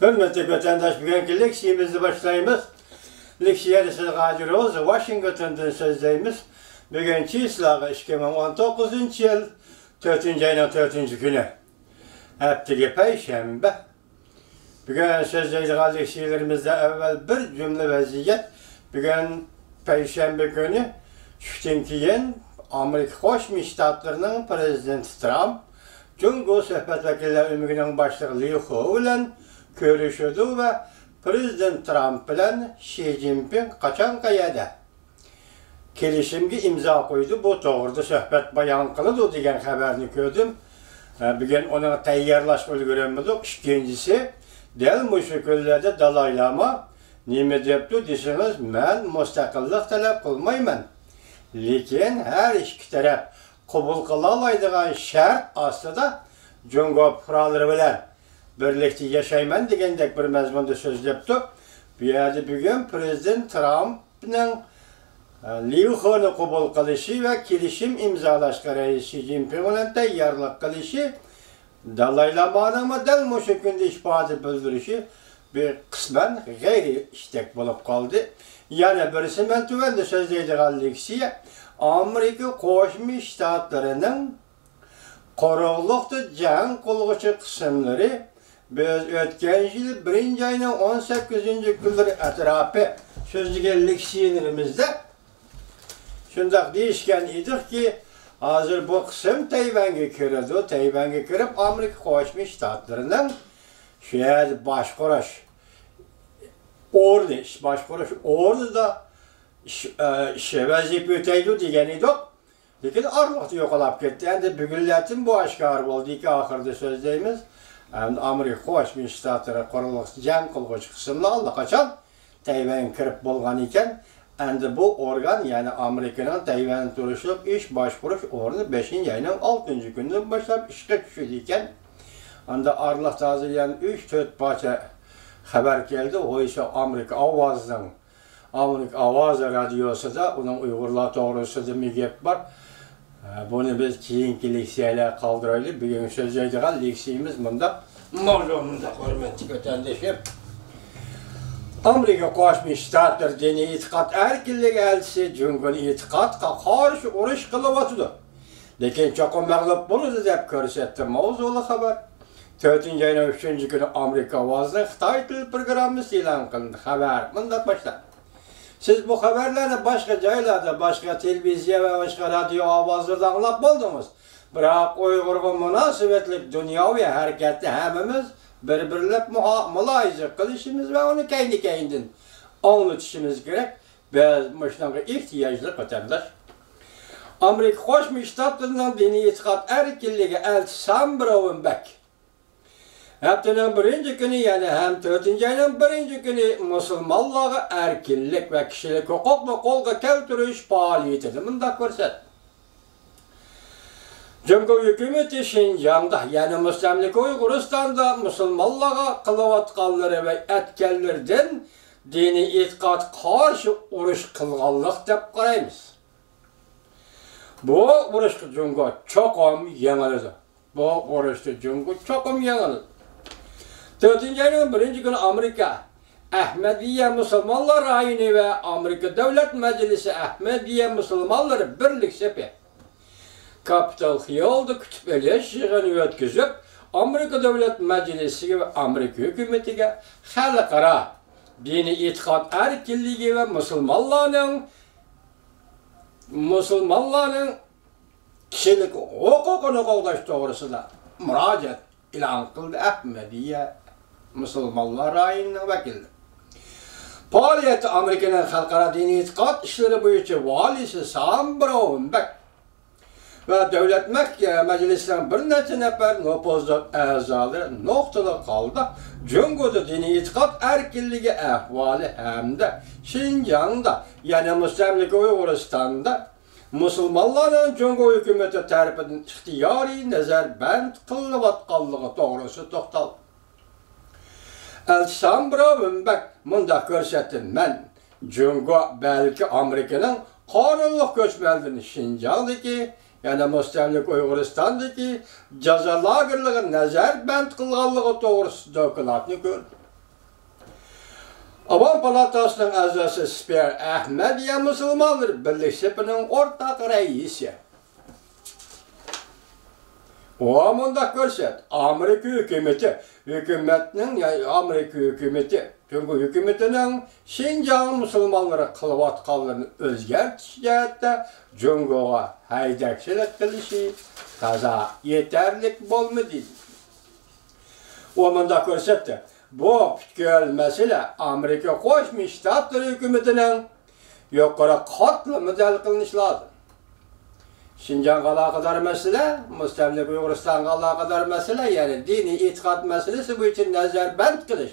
Hürmetli vatandaş, bugünkü leksiyemizi başlayımız. Leksiyeli siz Gazi Rose, Washington'dan sözdeyimiz. Bugünkü islağı 2019 yıl 4. ayının 4. günü. Hepteki Perşembe. Bugün sözdeydiğimiz leksiyelerimizde evvel bir cümle vaziyet. Bugün Perşembe günü düştün keyin Amerika Qo'shma Shtatlarining prezidenti Trump Cumhur Suhbat Vakillar Uyumining boshlig'i Liu He bilan ko'rishdi ve Prezident Trump bilan Xi Jinping qachon qayerda kelishimga imzo qo'ydi. Bu to'g'rida suhbat bayon qiladi degan xabarni ko'rdim. Bugün onu tayyorlash ulguramidik. Ikkinchisi, dal mushu kunlarda Dalay Lama nima debdi desangiz, men mustaqillik talab qilmayman. Lekin her ikki taraf qabul qila oladigan shart ostida Jungo fuqarolari bilan birlikda yashayman degandek bir mazmunda so'zlabdi. Bu yerda bugun Prezident Trumpning Liu He'ni qabul qilishi va kelishim imzolashga Xi Jinping bilan tayyorlik qilishi, Dalay Lama'ning dal mushu kunda ifoda bildirishi bir qisman g'ayri istak bo'lib qoldi. Yana birisi men tuvanda so'zlaydigan leksiya Amerika Qo'shma Shtatlarining qorovliqda jang qilg'uchi qismlari biz o'tgan yil 1-oyning 18-kunlari atrofi so'zlagan leksiyalarimizda shundoq deyishgan edikki, hozir bu qism Tayvanga kiradi. Tayvanga kirib Amerika Qo'shma Shtatlarining shu yerda boshqarish o'rnida işe vazife öteydi degan edik. Lekin arlıqda yo'qolib ketdi. Endi bugunlardan bu oshkor bo'ldi ki, oxirida so'zlaymiz. Amerika Qo'shma Shtatlari qurolli jang qilg'uchi qismlar allaqachon Tayvan kirib bo'lgan ekan. Endi bu organ, ya'ni Amerikaning Tayvan turishlik ish boshqarish o'rni 5-oyning 6-kunidan boshlab ishga tushdi ekan. Endi arliqda hozir yana 3-4 parcha xabar keldi. O ise Amerika Ovoz radiosida uning Uyg'urlar to'g'risida bir gap bor. Buni biz keyingi leksiyalar qoldiraylik. Bugun so'zlaydigan leksiyamiz bunda mavzumunda hurmatli vatandoshlar. Amerika Qo'shma Shtatlar diniy e'tiqod erkinligi elchisi Jungo e'tiqodga qarshi urush qilyapti. Lekin cho'qim mag'lub bo'ladi deb ko'rsatdi mavzuli xabar. 4-oyning 3-kuni Amerika ovozida Xitoy til programmasi e'lon qilindi. Xabar bunday boshlanadi. Siz bu haberleri başka joylarda, başka televiziya ve başka radyo ovozlardan anglab bo'ldingiz. Biroq Uyg'urga munosabatli dunyoviy harakatni hammamiz bir-birlab mulohaza qilishimiz va uni keyin anlatishimiz kerak. Biz shunaqa ehtiyojli vatandosh. Amerika Qo'shma Shtatlarining diniy e'tiqod erkinligi elchisi Sam Brownback haftanın 1-kuni, yani hem 4-oyning 1-kuni musulmonlarga erkinlik ve kişilik hukukni qo'lga keltirish faoliyatini bunda ko'rsatdi. Cumhur hukumati Şinjan'da, yani Müslimlik Uyg'uristonda musulmonlarga qilayotganlari ve etkenlerden diniy e'tiqod qarshi urush qilganlik deb qaraymiz. Bu urushga Cumhur cho'qim yengildi. 4-oyning 1-kuni Amerika Ahmediye Müslümanlar Ayini ve Amerika Devlet Meclisi Ahmediye Müslümanları birlik sepi Kapitol Hill'da kütüpheleş yığını ötküzüp Amerika Devlet Meclisi ve Amerika hükümetiga xalqaro dini e'tiqod erkinligi ve Müslümanların kişilik hukukunu qo'llash to'g'risida murojaat e'lon qildi Ahmediye Müslümanlar Ayinining vakili. Faoliyati Amerikaning xalqaro diniy e'tiqod ishlari bo'yicha valisi Sam Brownback ve Devlet Meclisining bir necha nafar nopozor a'zolari nuqtada qoldi. Jungoda diniy e'tiqod erkinligi ahvoli hamda Şinjan'da, yani Müslimlik Uyg'uristonda musulmonlarning Jungo hukumati tarafidan ixtiyoriy nazarband qilinayotganligi to'g'risida to'xtaldi. Sam Brownback munda ko'rsatdi, men Jungo balki Amerikaning qonunli ko'chmanligini Şinjan'dagi, yani Müslimlik Uyg'uristondagi jazo lagerlariga nazarband qilganligi to'g'risida dokladni ko'rdi. Avam Palatasının azası Spiyer Ahmediye Müslümanlar Birlik Sepi'nin ortak reisi. O amında görset, Amerika hükümetinin, yani Amerika hükümeti, çünkü hükümetinin Şincan Müslümanlara kılıvatkanlarını özgertişkette Cungo'a haydakçılık kılışı kaza yeterlik bolmadı. O amında görset, bu fikir mesele Amerika Koşmuş Ştatları hükümetinin yukarı katlı müdahale kılınış lazım. Şinjan'a alakadar mesele, Müstemlik Uyguristan'a alakadar mesele, yani dini itikat meselesi bu için nezarband kılış.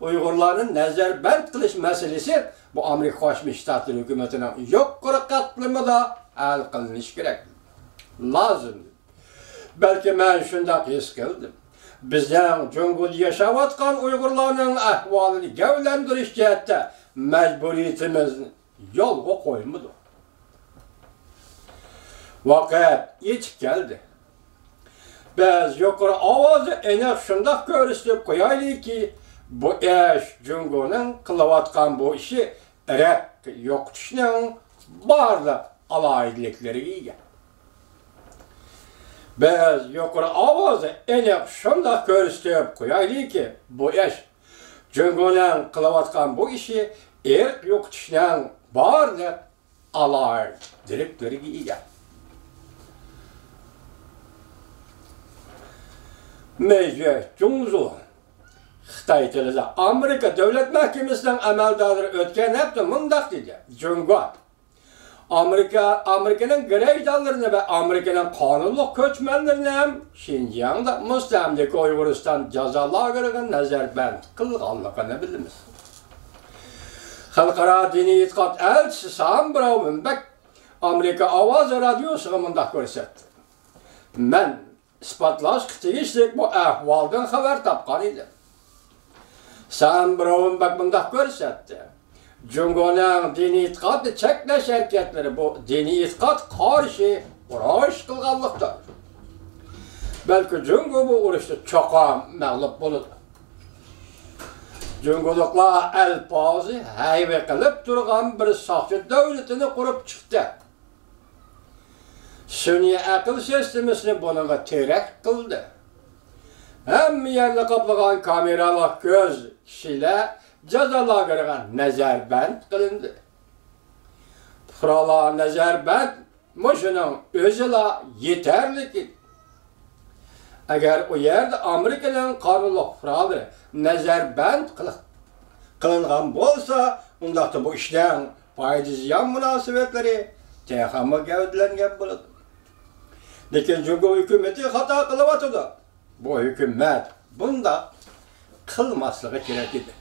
Uygurların nezarband kılış meselesi bu Amerika Koşmuş Ştatları hükümetinin yukarı katlı da el kılınış gerek. Lazım. Belki ben şundan his kıldım. Bizden Cumhuriyet yaşavatkan Uygurların ahvalını gevlendiriş cihette mecburiyetimiz yolga koymadı. Vakit yetip geldi. Biz yukarı avazı enek şundak görüştük koyaylı ki bu eş Cumhuriyet'in kılavatkan bu işi erek yoktuşunun barlı alaydilikleri iyi. Biz yukarı avazı enek şundak görüştük koyaylı ki bu eş Cumhuriyet'in kılavatkan bu işi erek yoktuşunun barlı alaydilikleri iyi. Meclis Cumhuriyeti Xitay tilida Amerika Devlet Mahkemesi'nden amaldarları ötken hepsi mındak dedi. Cumhuriyet Amerika'nın grey dallarını ve Amerika'nın kanunlu köçmenlerini hem Şinjan'da Müstemlik Uyguristan cezalagırıgın nezarband kılganlıqını bilimiz. Halkara dini itikat elçisi Sam Brownback Amerika Avaz Radyosu'na mındak görsetti. Men ispatlaş kıtıyıştık bu ahvaldan haber tapkan idi. Sam Brownback mındak görsetti. Cumhuriyet'in dini itikatı çekleş hareketleri bu dini itikat karşı uğraş kılganlıqtır. Belki Cumhuriyet bu uğraşta çoğa mağlup bulur. Cumhuriyetler elpazı hayve kılıp durgan bir sahtı devletini kurup çıktı. Sünni akıl sistemini bununla terek kıldı. Hem yerle kaplagan kameralı göz kişiyle cezalagırgan nezarband kılındı. Fırala nezarband muşunun özüyle yeterli ki. Eğer o yerde Amerika'nın kanunlu fıraları nezarband kılıngan bolsa, ondaqda bu işten fayda ziyan münasebetleri tehama gevdilengen buladı. Lekin Cumhuriyet hükümeti hata kılıvatıdı. Bu hükümet bunda kılmaslığı gerek idi.